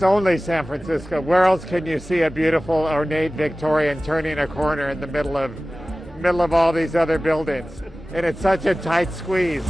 It's only San Francisco. Where else can you see a beautiful, ornate Victorian turning a corner in the middle of all these other buildings? And it's such a tight squeeze.